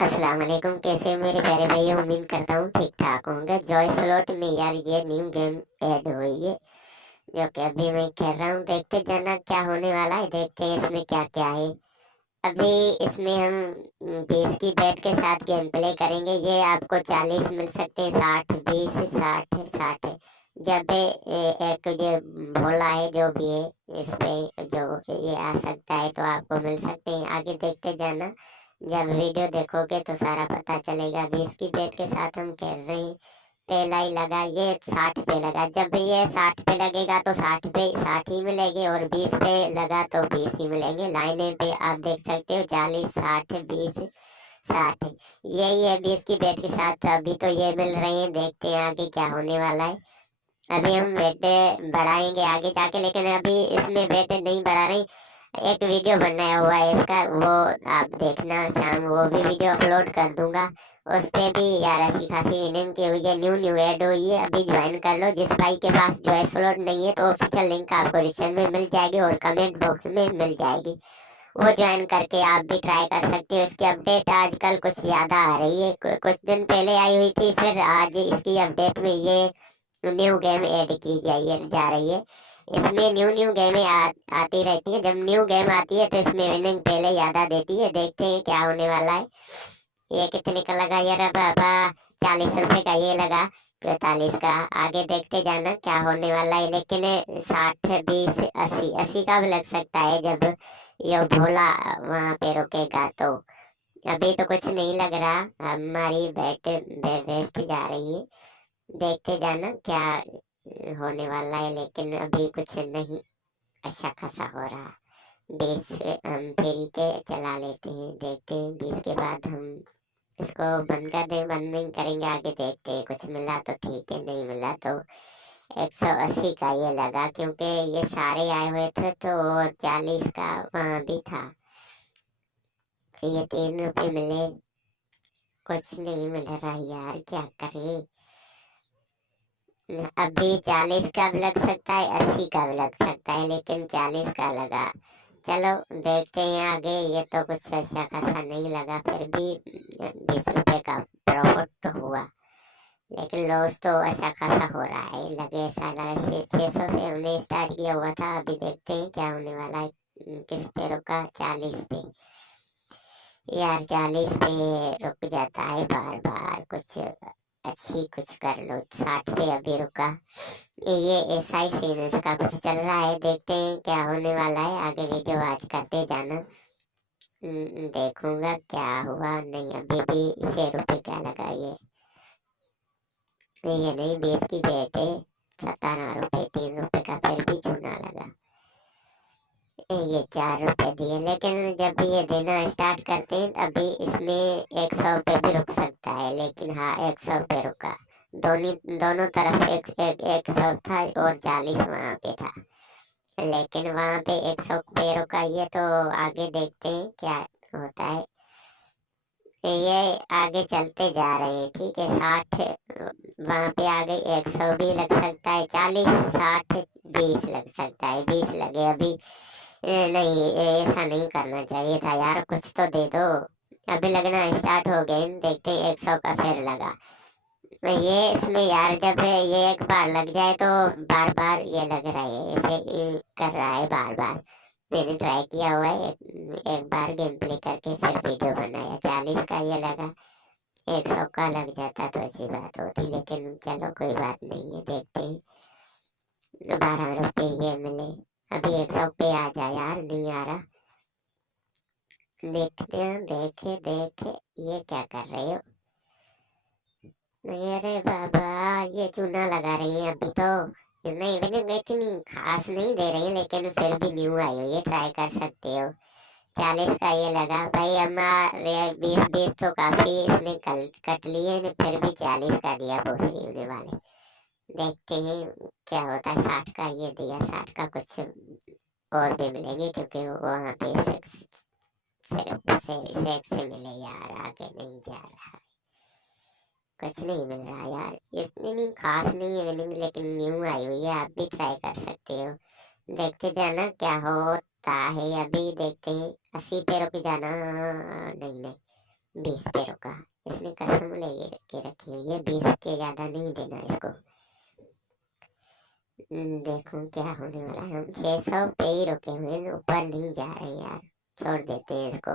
अस्सलाम वालेकुम। कैसे हो मेरे प्यारे भाई? उम्मीद करता हूँ ठीक ठाक होंगे। जॉय स्लॉट में यार ये न्यू गेम ऐड हुई है जो कि अभी मैं खेल रहा हूँ। देखते जाना क्या होने वाला है, देखते हैं इसमें क्या क्या है। अभी इसमें हम 20 की बेट के साथ गेम प्ले करेंगे। ये आपको 40 मिल सकते हैं, 60 20 60 60। जब एक ये भोला है जो भी है इस पे जो ये आ सकता है तो आपको मिल सकते हैं। आगे देखते जाना, जब वीडियो देखोगे तो सारा पता चलेगा। 20 की बेट के साथ हम खेल रहे हैं। पहला ही लगा, ये 60 पे लगा। जब ये 60 पे लगेगा तो 60 पे 60 ही मिलेंगे, और 20 पे लगा तो 20 ही मिलेंगे। लाइने पे आप देख सकते हो 40 60 20 60। यही है 20 की बेट के साथ। अभी तो ये मिल रहे हैं, देखते हैं आगे क्या होने वाला है। अभी हम बेटे बढ़ाएंगे आगे जाके, लेकिन अभी इसमें बेटे नहीं बढ़ा रहे। एक वीडियो बनाया हुआ है इसका, वो आप देखना शाम, वो भी वीडियो अपलोड कर दूंगा। उस पे भी यार अच्छी खासी विनिंग की हुई है, न्यू न्यू ऐड हुई है। अभी ज्वाइन कर लो। जिस भाई के पास जॉय स्लॉट नहीं है तो ऑफिशियल लिंक आपको डिस्क्रिप्शन में मिल जाएगी और कमेंट बॉक्स में मिल जाएगी। वो ज्वाइन करके आप भी ट्राई कर सकते हो। इसकी अपडेट आजकल कुछ ज्यादा आ रही है, कुछ दिन पहले आई हुई थी, फिर आज इसकी अपडेट में ये न्यू गेम ऐड की जा रही है। इसमें न्यू न्यू गेमें आती रहती है। जब न्यू गेम आती है तो इसमें विनिंग पहले ज्यादा देती है। देखते हैं क्या होने वाला है। ये कितने का लगा यार बाबा? 40 रुपए का ये लगा, 44 का। आगे देखते जाना क्या होने वाला है। लेकिन 60 20 80 80 का भी लग सकता है जब ये भोला वहां पे रुकेगा तो। अभी तो कुछ नहीं लग रहा, हमारी बैट वेस्ट जा रही है। देखते जाना क्या होने वाला है, लेकिन अभी कुछ नहीं अच्छा खासा हो रहा। 20 हम फेरी के चला लेते हैं, देखते हैं 20 के बाद हम इसको बंद कर दें। बंद नहीं करेंगे, आगे देखते हैं। कुछ मिला तो ठीक है, नहीं मिला तो 180 का ये लगा, क्योंकि ये सारे आए हुए थे तो। और 40 का वहाँ भी था। ये 3 रुपए मिले, कुछ नहीं मिल रहा यार, क्या करें। अभी 40 का भी लग सकता है, 80 का भी लग सकता है, लेकिन 40 का लगा। चलो देखते हैं आगे। ये तो कुछ अच्छा खासा नहीं लगा, फिर भी 20 रुपए का प्रॉफिट तो हुआ, लेकिन लॉस तो अच्छा खासा हो रहा है। लगे साला 600 से हमने स्टार्ट किया हुआ था। अभी देखते हैं क्या होने वाला है। किस पे रुका? 40 पे। यार 40 पे रुक जाता है बार बार। कुछ अच्छी कुछ कर लो। 60 पे अभी रुका। ये ऐसा ही सीन इसका कुछ चल रहा है। देखते हैं क्या होने वाला है। आगे वीडियो आज करते जाना। देखूंगा क्या हुआ। नहीं, अभी भी 6 रुपए क्या लगा ये नहीं, 20 की बेट है। 17 रुपए, 3 रुपए का फिर भी चूना लगा। ये 4 रुपए दिए, लेकिन जब भी ये देना स्टार्ट करते हैं अभी इसमें 100 पे भी रुक सकता है। लेकिन हाँ, 100 पे रुका। दोनों दोनों तरफ एक 100 था और 40 वहां पे था, लेकिन वहां पे 100 पे रुका। ये तो आगे देखते हैं क्या होता है। ये आगे चलते जा रहे हैं, ठीक है। 60 वहां पे आ गई, 100 भी लग सकता है, 40 60 20 लग सकता है। 20 लगे अभी। नहीं, ऐसा नहीं करना चाहिए था यार, कुछ तो दे दो। अभी लगना स्टार्ट हो गए, देखते हैं। 100 का फिर लगा। ये इसमें यार जब ये एक बार लग जाए तो बार बार ये लग रहा है, ऐसे कर रहा है बार बार। मैंने ट्राई किया हुआ है, एक बार गेम प्ले करके फिर वीडियो बनाया। 40 का ये लगा, 100 का लग जाता तो अच्छी बात होती, लेकिन चलो कोई बात नहीं है। देखते हैं। 12 रुपए ये मिले। अभी 100 पे आ जाए यार, नहीं आ रहा। देखते हैं, देखे देखे। ये क्या कर रहे हो? अरे बाबा, ये चूना लगा रही है अभी तो। नहीं, मैंने इतनी खास नहीं दे रही, लेकिन फिर भी न्यू आई हो, ये ट्राई कर सकते हो। 40 का ये लगा भाई। हमारे 20 20 तो काफी इसने कट लिए ने, फिर भी 40 का दिया भोसड़ी होने वाले। देखते हैं क्या होता है। 60 का ये दिया, 60 का कुछ और भी मिलेंगे, क्योंकि वहाँ पे सिर्फ से मिले यार, आगे नहीं जा रहा। कुछ नहीं मिल रहा यार, इतनी नहीं खास नहीं है विनिंग, लेकिन न्यू आई हुई है, आप भी ट्राई कर सकते हो। देखते जाना क्या होता है। अभी देखते हैं। 80 पे रुक जाना। नहीं नहीं, 20 पे रुका। इसने कसम ले के रखी हुई है 20 के ज्यादा नहीं देना इसको। देखो क्या होने वाला है। हम 600 पे ही रुके हुए हैं, ऊपर नहीं जा रहे यार, छोड़ देते हैं इसको।